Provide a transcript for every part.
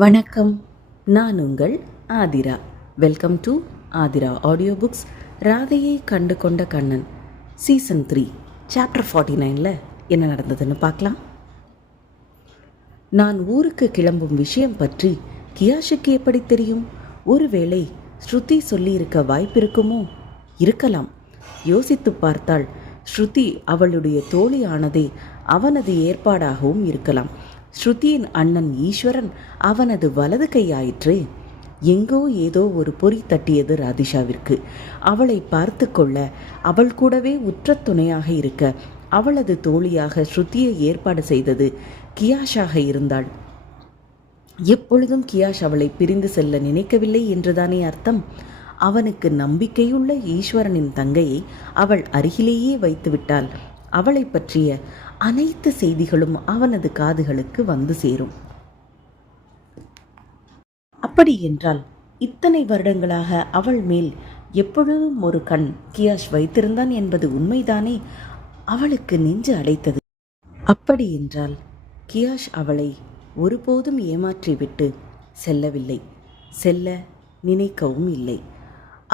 வணக்கம். நான் உங்கள் Aadhira. Welcome to Aadhira audio books. ராதையை கண்டு கொண்ட கண்ணன் சீசன் 3 சாப்டர் 49 என்ன நடந்ததுன்னு பார்க்கலாம். நான் ஊருக்கு கிளம்பும் விஷயம் பற்றி கியாஷுக்கு எப்படி தெரியும்? ஒருவேளை ஸ்ருதி சொல்லியிருக்க வாய்ப்பிருக்குமோ? இருக்கலாம். யோசித்து பார்த்தால் ஸ்ருதி அவளுடைய தோழியானதே அவனது ஏற்பாடாகவும் இருக்கலாம். ஸ்ருதியின் அண்ணன் ஈஸ்வரன் அவனது வலது கையாயிற்று. எங்கோ ஏதோ ஒரு பொறி தட்டியது ராதிஷாவிற்கு. அவளை பார்த்து கொள்ள, அவள் கூடவே உற்ற துணையாக இருக்க, அவளது தோழியாக ஸ்ருதியை ஏற்பாடு செய்தது கியாஷாக இருந்தாள். எப்பொழுதும் கியாஷ் அவளை பிரிந்து செல்ல நினைக்கவில்லை என்றுதானே அர்த்தம். அவனுக்கு நம்பிக்கையுள்ள ஈஸ்வரனின் தங்கையை அவள் அருகிலேயே வைத்துவிட்டால் அவளை பற்றிய அனைத்து செய்திகளும் அவனது காதுகளுக்கு வந்து சேரும். அப்படி என்றால் இத்தனை வருடங்களாக அவள் மேல் எப்பொழுதும் ஒரு கண் கியாஷ் வைத்திருந்தான் என்பது உண்மைதானே? அவளுக்கு நெஞ்சு அடைத்தது. அப்படி என்றால் கியாஷ் அவளை ஒருபோதும் ஏமாற்றிவிட்டு செல்லவில்லை, செல்ல நினைக்கவும் இல்லை.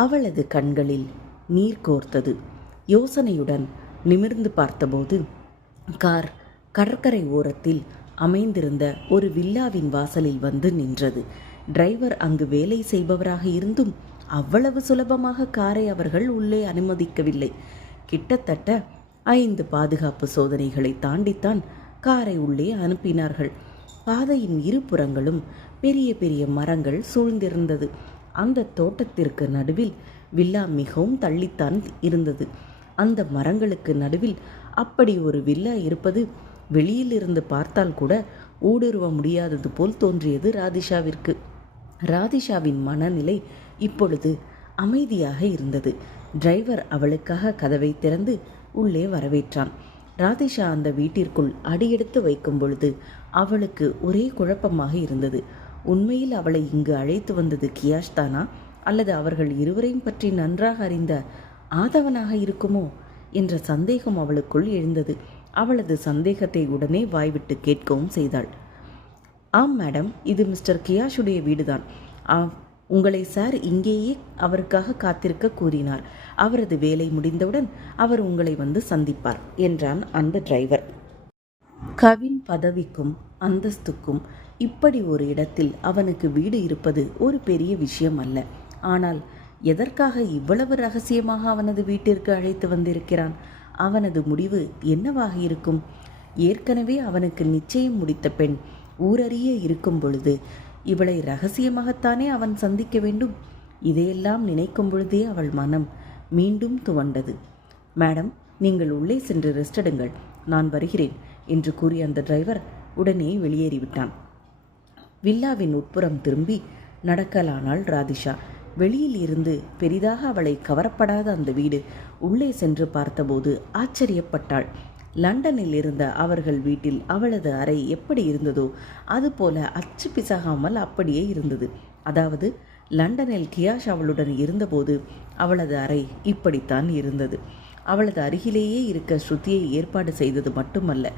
அவளது கண்களில் நீர் கோர்த்தது. யோசனையுடன் நிமிர்ந்து பார்த்தபோது கார் கடற்கரை ஓரத்தில் அமைந்திருந்த ஒரு வில்லாவின் வாசலில் வந்து நின்றது. டிரைவர் அங்கு வேலை செய்பவராக இருந்தும் அவ்வளவு சுலபமாக காரை அவர்கள் உள்ளே அனுமதிக்கவில்லை. கிட்டத்தட்ட 5 பாதுகாப்பு சோதனைகளை தாண்டித்தான் காரை உள்ளே அனுப்பினார்கள். பாதையின் இருபுறங்களும் பெரிய பெரிய மரங்கள் சூழ்ந்திருந்தது. அந்த தோட்டத்திற்கு நடுவில் வில்லா மிகவும் தள்ளித்தான் இருந்தது. அந்த மரங்களுக்கு நடுவில் அப்படி ஒரு வில்லா இருப்பது வெளியில் இருந்து பார்த்தால் கூட ஊடுருவ முடியாதது போல் தோன்றியது ராதிஷாவிற்கு. ராதிஷாவின் மனநிலை இப்பொழுது அமைதியாக இருந்தது. டிரைவர் அவளுக்காக கதவை திறந்து உள்ளே வரவேற்றான். ராதிஷா அந்த வீட்டிற்குள் அடியெடுத்து வைக்கும் பொழுது அவளுக்கு ஒரே குழப்பமாக இருந்தது. உண்மையில் அவளை இங்கு அழைத்து வந்தது கியாஷ் தானா, அல்லது அவர்கள் இருவரையும் பற்றி நன்றாக அறிந்த ஆதவனாக இருக்குமோ என்ற சந்தேகம் அவளுக்குள் எழுந்தது. அவளது சந்தேகத்தை உடனே வாய்விட்டு கேட்கவும் செய்தாள். ஆம் மேடம், இது மிஸ்டர் கியாஷுடைய வீடுதான். உங்களை சார் இங்கேயே அவருக்காக காத்திருக்க கூறினார். அவரது வேலை முடிந்தவுடன் அவர் உங்களை வந்து சந்திப்பார் என்றான் அந்த டிரைவர். கவின் பதவிக்கும் அந்தஸ்துக்கும் இப்படி ஒரு இடத்தில் அவனுக்கு வீடு இருப்பது ஒரு பெரிய விஷயம் அல்ல. ஆனால் எதற்காக இவ்வளவு ரகசியமாக அவனது வீட்டிற்கு அழைத்து வந்திருக்கிறான்? அவனது முடிவு என்னவாக இருக்கும்? ஏற்கனவே அவனுக்கு நிச்சயம் முடித்த பெண் ஊரறிய இருக்கும் பொழுது இவளை ரகசியமாகத்தானே அவன் சந்திக்க வேண்டும். இதையெல்லாம் நினைக்கும் பொழுதே அவள் மனம் மீண்டும் துவண்டது. மேடம், நீங்கள் உள்ளே சென்று ரெஸ்ட் எடுங்கள், நான் வருகிறேன் என்று கூறிய அந்த டிரைவர் உடனே வெளியேறிவிட்டான். வில்லாவின் உட்புறம் திரும்பி நடக்கலானாள் ராதிஷா. வெளியில் இருந்து பெரிதாக அவளை கவரப்படாத அந்த வீடு உள்ளே சென்று பார்த்தபோது ஆச்சரியப்பட்டாள். லண்டனில் இருந்த அவர்கள் வீட்டில் அவளது அறை எப்படி இருந்ததோ அதுபோல அச்சு பிசகாமல் அப்படியே இருந்தது. அதாவது லண்டனில் கியாஷ் அவளுடன் இருந்தபோது அவளது அறை இப்படித்தான் இருந்தது. அவளது அருகிலேயே இருக்க ஸ்ருதியை ஏற்பாடு செய்தது மட்டுமல்ல,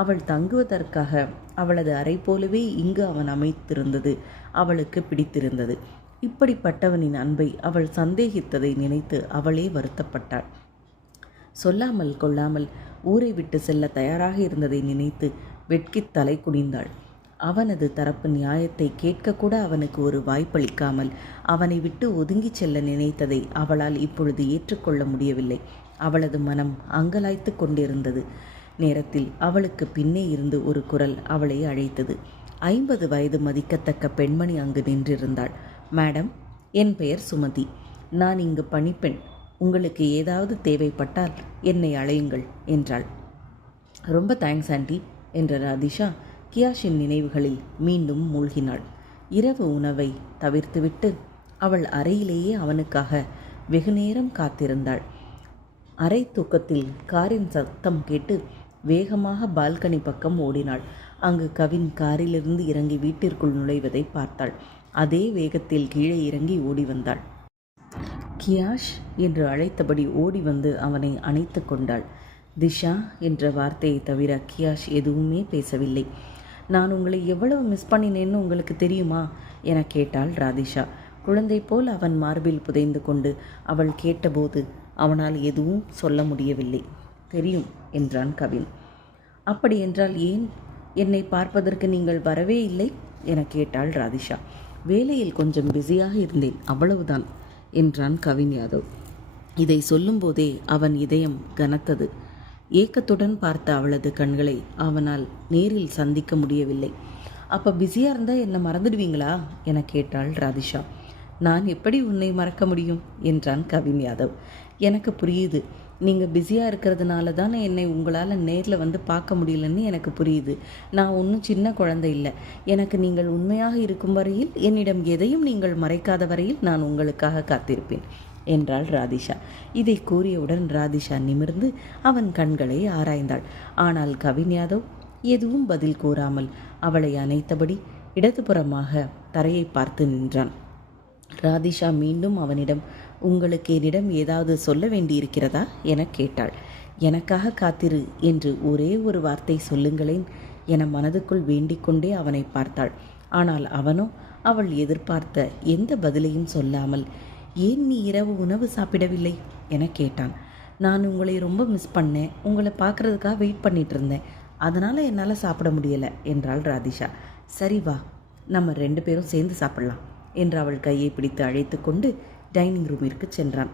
அவள் தங்குவதற்காக அவளது அறை போலவே இங்கு அவன் அமைத்திருந்தது அவளுக்கு பிடித்திருந்தது. இப்படிப்பட்டவனின் அன்பை அவள் சந்தேகித்ததை நினைத்து அவளே வருத்தப்பட்டாள். சொல்லாமல் கொள்ளாமல் ஊரை விட்டு செல்ல தயாராக இருந்ததை நினைத்து வெட்கி தலை குனிந்தாள். அவனது தரப்பு நியாயத்தை கேட்கக்கூட அவனுக்கு ஒரு வாய்ப்பளிக்காமல் அவனை விட்டு ஒதுங்கி செல்ல நினைத்ததை அவளால் இப்பொழுது ஏற்றுக்கொள்ள முடியவில்லை. அவளது மனம் அங்கலாய்த்து கொண்டிருந்தது. நேரத்தில் அவளுக்கு பின்னே இருந்து ஒரு குரல் அவளை அழைத்தது. 50 வயது மதிக்கத்தக்க பெண்மணி அங்கு நின்றிருந்தாள். மேடம், என் பெயர் சுமதி. நான் இங்கு பணிப்பெண். உங்களுக்கு ஏதாவது தேவைப்பட்டால் என்னை அழையுங்கள் என்றாள். ரொம்ப தேங்க்ஸ் ஆண்டி என்ற ராதிஷா கியாஷின் நினைவுகளில் மீண்டும் மூழ்கினாள். இரவு உணவை தவிர்த்துவிட்டு அவள் அறையிலேயே அவனுக்காக வெகுநேரம் காத்திருந்தாள். அரை தூக்கத்தில் காரின் சத்தம் கேட்டு வேகமாக பால்கனி பக்கம் ஓடினாள். அங்கு கவின் காரிலிருந்து இறங்கி வீட்டிற்குள் நுழைவதை பார்த்தாள். அதே வேகத்தில் கீழே இறங்கி ஓடி வந்தாள். கியாஷ் என்று அழைத்தபடி ஓடி வந்து அவனை அணைத்து கொண்டாள். திஷா என்ற வார்த்தையை தவிர கியாஷ் எதுவுமே பேசவில்லை. நான் உங்களை எவ்வளவு மிஸ் பண்ணினேன்னு உங்களுக்கு தெரியுமா என கேட்டாள் ராதிஷா. குழந்தை போல் அவன் மார்பில் புதைந்து கொண்டு அவள் கேட்டபோது அவனால் எதுவும் சொல்ல முடியவில்லை. தெரியும் என்றான் கவின். அப்படியென்றால் ஏன் என்னை பார்ப்பதற்கு நீங்கள் வரவே இல்லை என கேட்டாள் ராதிஷா. வேலையில் கொஞ்சம் பிஸியாக இருந்தேன், அவ்வளவுதான் என்றான் கவின் யாதவ். இதை சொல்லும்போதே அவன் இதயம் கனத்தது. ஏக்கத்துடன் பார்த்த அவளது கண்களை அவனால் நேரில் சந்திக்க முடியவில்லை. அப்போ பிஸியாக இருந்தால் என்னை மறந்துடுவீங்களா என கேட்டாள் ராதிஷா. நான் எப்படி உன்னை மறக்க முடியும் என்றான் கவின் யாதவ். எனக்கு புரியுது, நீங்கள் பிஸியாக இருக்கிறதுனால தானே என்னை உங்களால் நேரில் வந்து பார்க்க முடியலன்னு எனக்கு புரியுது. நான் ஒன்றும் சின்ன குழந்தை இல்லை. எனக்கு நீங்கள் உண்மையாக இருக்கும் வரையில், என்னிடம் எதையும் நீங்கள் மறைக்காத வரையில் நான் உங்களுக்காக காத்திருப்பேன் என்றாள் ராதிஷா. இதை கூறியவுடன் ராதிஷா நிமிர்ந்து அவன் கண்களை ஆராய்ந்தாள். ஆனால் கவின் யாதவ் எதுவும் பதில் கூறாமல் அவளை அணைத்தபடி இடதுபுறமாக தரையை பார்த்து நின்றான். ராதிஷா மீண்டும் அவனிடம், உங்களுக்கு என்னிடம் ஏதாவது சொல்ல வேண்டியிருக்கிறதா என கேட்டாள். எனக்காக காத்திரு என்று ஒரே ஒரு வார்த்தை சொல்லுங்களேன் என மனதுக்குள் வேண்டிக் கொண்டே அவனை பார்த்தாள். ஆனால் அவனோ அவள் எதிர்பார்த்த எந்த பதிலையும் சொல்லாமல், ஏன் நீ இரவு உணவு சாப்பிடவில்லை என கேட்டான். நான் உங்களை ரொம்ப மிஸ் பண்ணேன், உங்களை பார்க்குறதுக்காக வெயிட் பண்ணிட்டு இருந்தேன், அதனால் என்னால் சாப்பிட முடியலை என்றாள் ராதிஷா. சரி வா, நம்ம 2 பேரும் சேர்ந்து சாப்பிடலாம் என்று அவள் கையை பிடித்து அழைத்து கொண்டு டைனிங் ரூமிற்கு சென்றான்.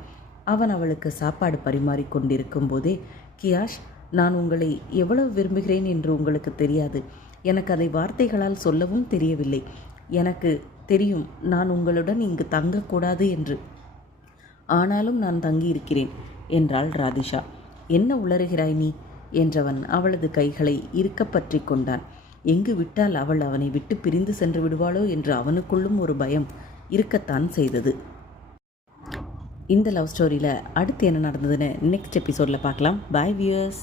அவன் அவளுக்கு சாப்பாடு பரிமாறி கொண்டிருக்கும் போதே, கியாஷ், நான் உங்களை எவ்வளவு விரும்புகிறேன் என்று உங்களுக்கு தெரியாது. எனக்கு அதை வார்த்தைகளால் சொல்லவும் தெரியவில்லை. எனக்கு தெரியும் நான் உங்களுடன் இங்கு தங்கக்கூடாது என்று. ஆனாலும் நான் தங்கியிருக்கிறேன் என்றாள் ராதிஷா. என்ன உளறுகிறாய் நீ என்றவன் அவளது கைகளை இறுக்க பற்றி கொண்டான். எங்கு விட்டால் அவள் அவனை விட்டு பிரிந்து சென்று விடுவாளோ என்று அவனுக்குள்ளும் ஒரு பயம் இருக்கத்தான் செய்தது. இந்த லவ் ஸ்டோரியில் அடுத்து என்ன நடந்ததுன்னு நெக்ஸ்ட் எபிசோடில் பார்க்கலாம். பாய் வியூயர்ஸ்.